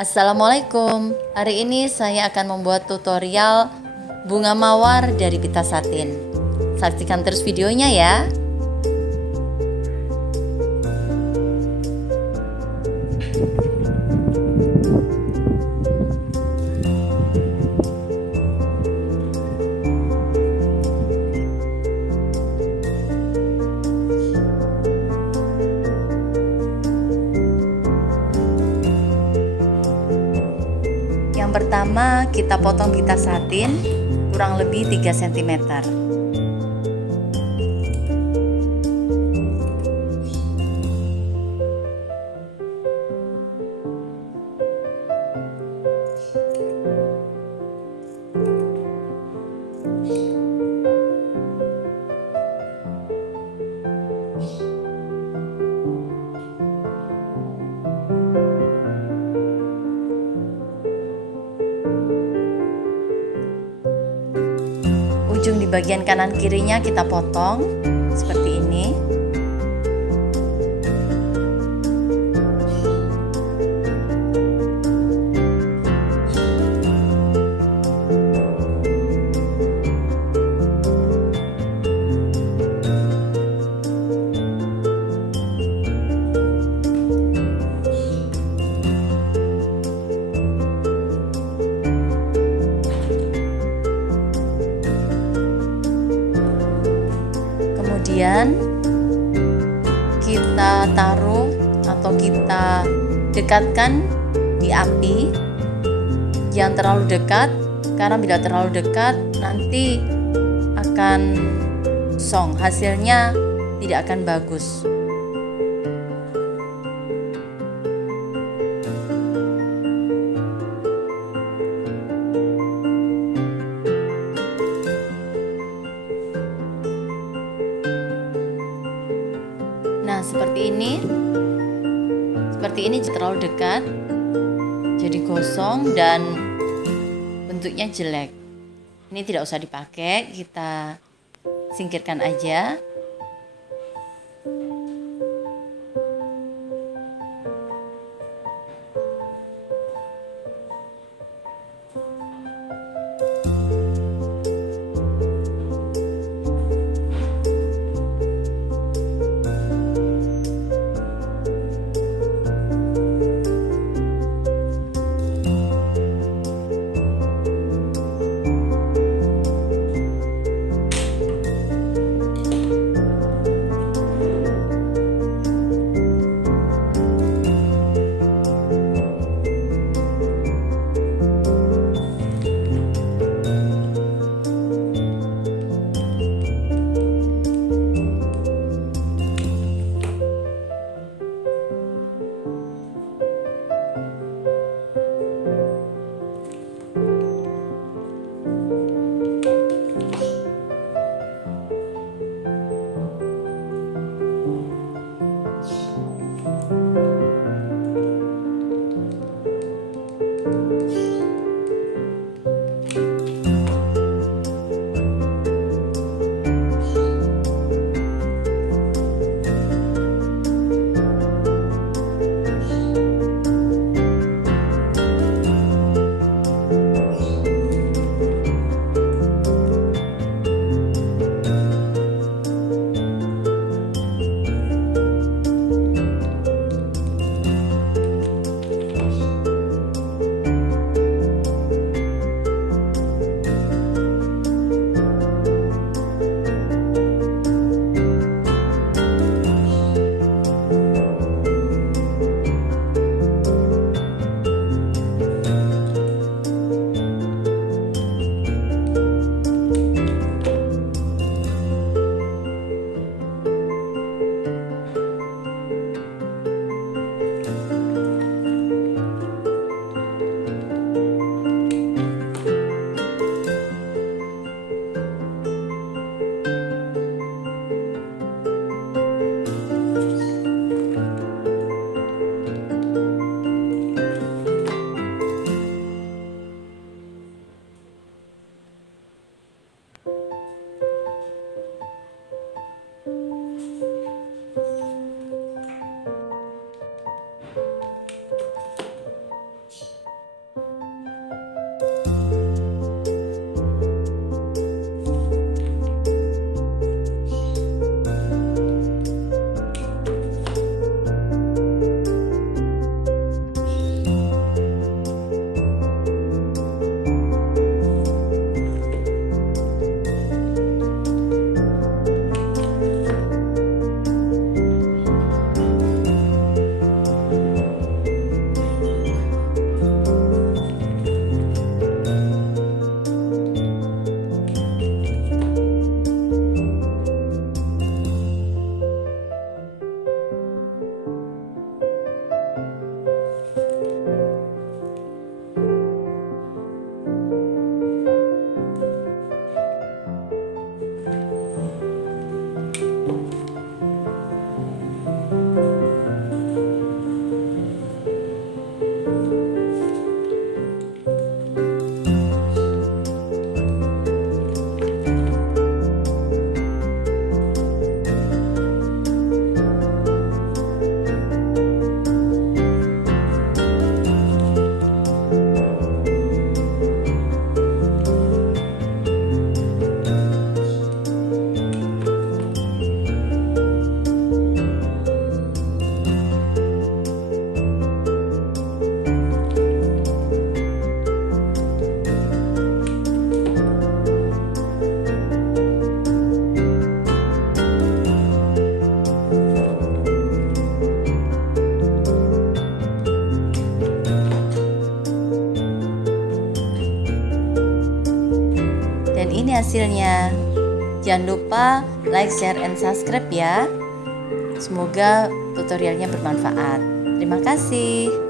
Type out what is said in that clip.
Assalamualaikum. Hari ini saya akan membuat tutorial bunga mawar dari pita satin. Saksikan terus videonya ya. Yang pertama, kita potong pita satin kurang lebih 3 cm. Ujung di bagian kanan kirinya kita potong seperti ini. Kemudian kita taruh atau kita dekatkan di api, jangan terlalu dekat, karena bila terlalu dekat nanti akan song, hasilnya tidak akan bagus. Nah, seperti ini terlalu dekat, jadi gosong dan bentuknya jelek. Ini tidak usah dipakai, kita singkirkan aja. ini hasilnya. Jangan lupa like, share, and subscribe ya. Semoga tutorialnya bermanfaat. Terima kasih.